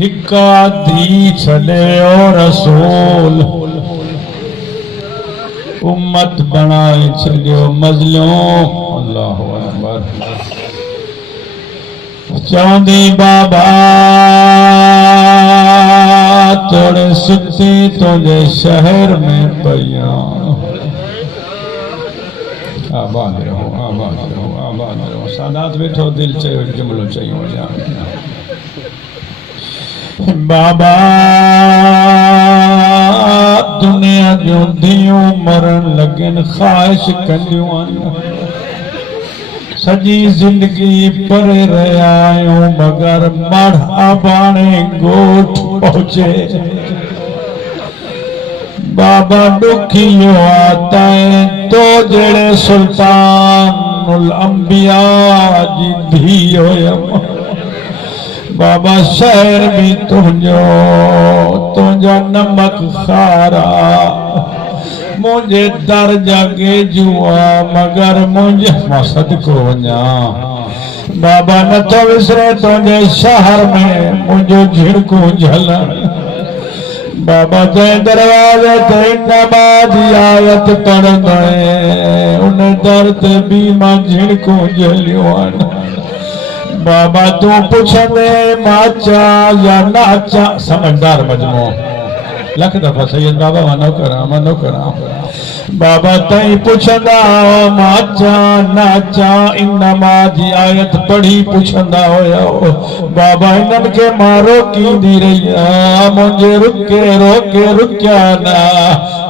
हिक्का धी छले और रसूल उम्मत बनाए छो मजलूम। अल्लाहु अकबर। चौंदी बाबा तोड़े सुती तुझे शहर में पिया। आबाद रहो, आबाद रहो, आबाद रहो। सादात बैठो, दिल चाहिए जुमलो चाहिए बाबा। दुनिया जो दियों मरण लगन ख्वाहिश कंदियों सजी जिंदगी पर रहियो मगर मढ़ा बाणे गोठ पहुंचे। बाबा दुखियो आता है तो जेड़े सुल्तानुल अंबिया जी धियो बाबा शहर भी तुझा नमक खारा मुझे दर जागे जुआ मगर मुझे मसद को वञा। बाबा न तो विसरे तुझे शहर में मुझो झिड़को झलन। बाबा जे दरवाजे ते नमाज आयत पढ़ गए उन दर ते भी मां झिड़को झलियो। बाबा तू पुछंदे माचा या नाचा। समझदार मजमो लख दफा सैयद बाबा मनो करा बाबा तई पुछंदा माचा नाचा इन नमाजी आयत पढ़ी पुछंदा होया बाबा इनन के मारो की दी रही मुझे रुके रोके रुक्या ना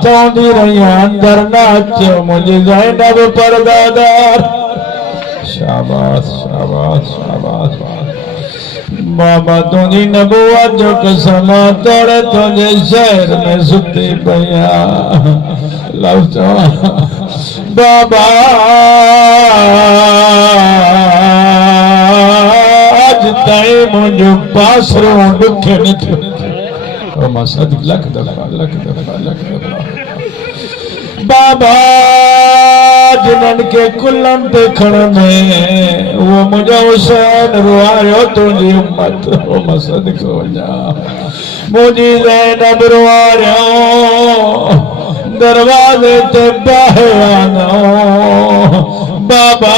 चौंदी रही अंदर नाच मुझे ज़ैनब परदादार। शाबाश शाबाश शाबाश। बाबा तुझी नबूवत जो कसम तोड़े तुझे शहर में सुती पिया। बाबा आज ताई मुझो पासरो दुखे निथो मसद लख दफा लख दफा लख दफा। बाबा जिनन के कुलन ते खड़ने वो मुझे हुसैन रुआयो तुझी उम्मत हो मसद को जा। मुझी ज़ैनब रुआयो दरवाजे ते बाहर आनो। बाबा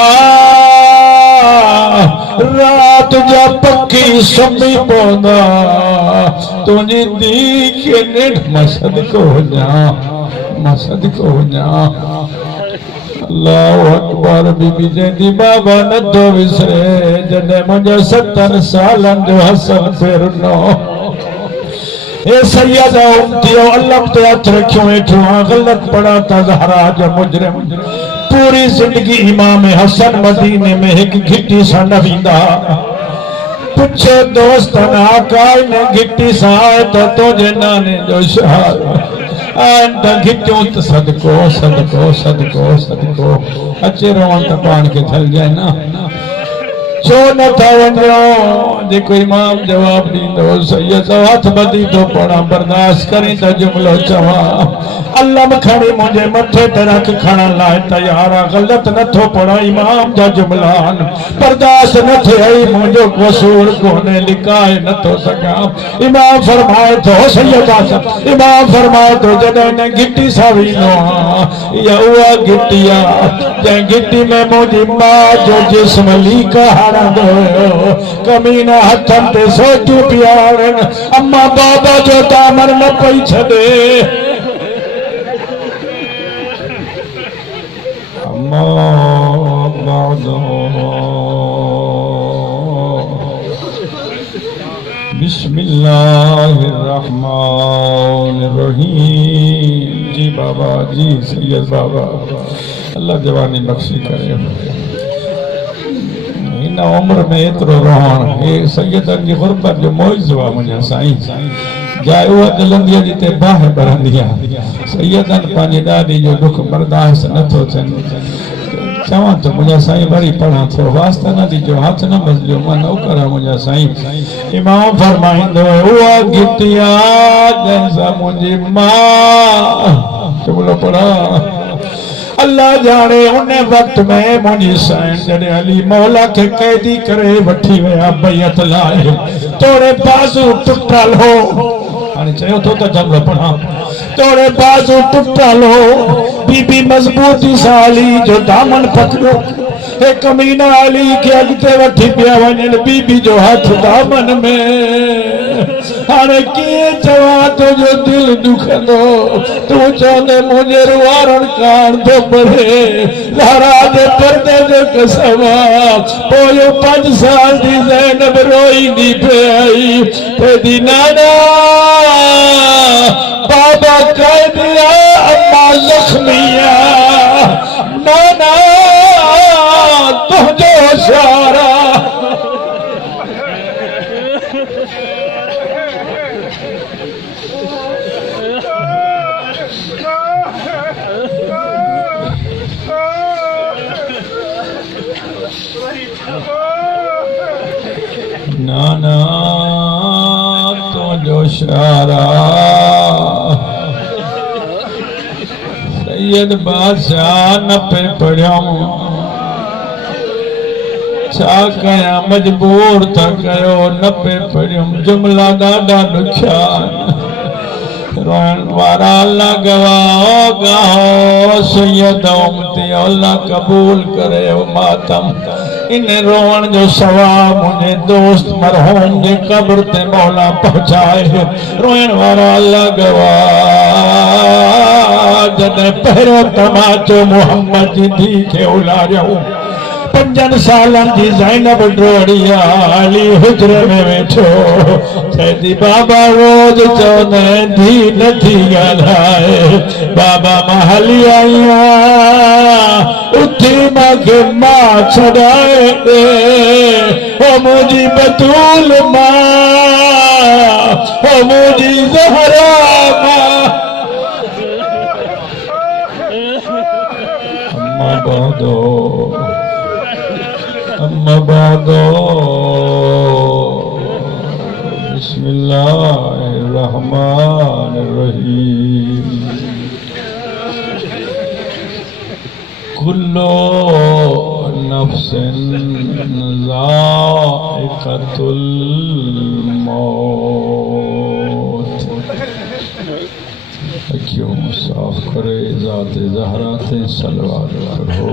रात जा पक्की सुमी पौंदा तुझी दी के नेठ मसद को जा मसद को जा। अल्लाहु अकबर। बीबी जंदी बाबा न तो विसरे जने मुझे 70 सालन जो हसन फिरनो। ए सैयदा उम्मतियो अल्लाह ते हथ रखियो हेठो गलत पड़ा था ज़हरा जो मुजरिम। पूरी जिंदगी इमाम हसन मदीने में एक घिट्टी सा न वींदा। पुछे दोस्त ना काई ने घिट्टी सा तो तुझे नाने जो शहार घिटियों तो सदको सदको सदको सदको अचे रोन तो पान के थल जाए ना। छो न था वञो जेको इमाम जवाब दींदो सैयद हथ बदी तो पड़ा बर्दाश्त करी तो जुमलो चवा। अल्लाह खड़ी मुझे मथे ते रख खणन लाए तैयार गलत न थो पड़ा इमाम जा जुमलान बर्दाश्त न थे आई मुझो कसूर कोने लिकाए न तो सका। इमाम फरमाए तो सैयद इमाम फरमाए तो जदे ने गिट्टी सावी नो या हुआ गिट्टिया ते गिट्टी में मुझी मां जो जिस्म लीका कमीना हथन ते सोचू पियारन अम्मा बाबा जो दामन न पई छदे। अम्मा बादो बिस्मिल्लाहिर रहमानिर रहीम। जी बाबा जी सैयद बाबा अल्लाह जवानी बख्शी करे। ना उम्र में एतरो रोहन हे सैयदन जी गुरबत जो मौज हुआ मुझे साईं जाए हुआ जलंदिया जी ते बाह बरंदिया सैयदन पानी दादी जो दुख बर्दाश्त न थो थियन चवां तो मुझे साईं वरी पढ़ा थो वास्ता न दीजो हाथ न बदलियो मन न करा मुझे साईं। इमाम फरमाइंदो हुआ गिटिया जैसा मुझी मां चुगलो पढ़ा अल्लाह जाने उन्हें वक्त में मुझी सैन जड़े अली मौला के कैदी करे वठी वया बैयत लाए तोड़े बाजू टुटल हो आने चाहिए तो जब पढ़ा तोड़े बाजू टुटल हो बीबी मजबूती साली जो दामन पकड़ो एक कमीना अली के अगते वठी पिया वजन बीबी जो हाथ दामन में हाणे किए चवा तुझो दिल दुखंदो तू चवंदे मुझे रुवारण कान तो परे लारा दे पर्दे जो कसवा पोयो 5 साल दी ज़ैनब रोई दी पे आई ते दी नाना बाबा कह दिया अम्मा लक्ष्मिया नाना तुझो इशारा नाना तुझो इशारा सैयद बादशाह न पे पढ़ियो छा कया मजबूर था कयो न पे पढ़ियो जुमला ॾाढा ॾुखिया रोहन वारा अल्लाह गवाह गाहो सैयद उम्मती अल्लाह कबूल करे मातम इन रोहन जो सवाब मुझे दोस्त मरहूम के कब्र ते मौला पहुंचाए रोहन वारा अल्लाह गवाह जॾहिं पहिरियों तमाचो मोहम्मद जी धी खे उलारियो 5 सालन जी ज़ैनब डोड़िया अली हुजरे में वेठो चेदी बाबा रोज चवंदा धी नथी ॻाल्हाए बाबा मां हली आहियां उथी मूंखे मां छॾाए ॾे ओ मुंहिंजी बतूल मां ओ मुंहिंजी ज़हरा मां अम्मा बहदो अम्मा बादो बिस्मिल्लाहिर्रहमानिर्रहीम कुल्लु नफ्सिन ज़ाइक़तुल मौत अखियों साफ करे ज़ात ज़हरा ते सलवात करो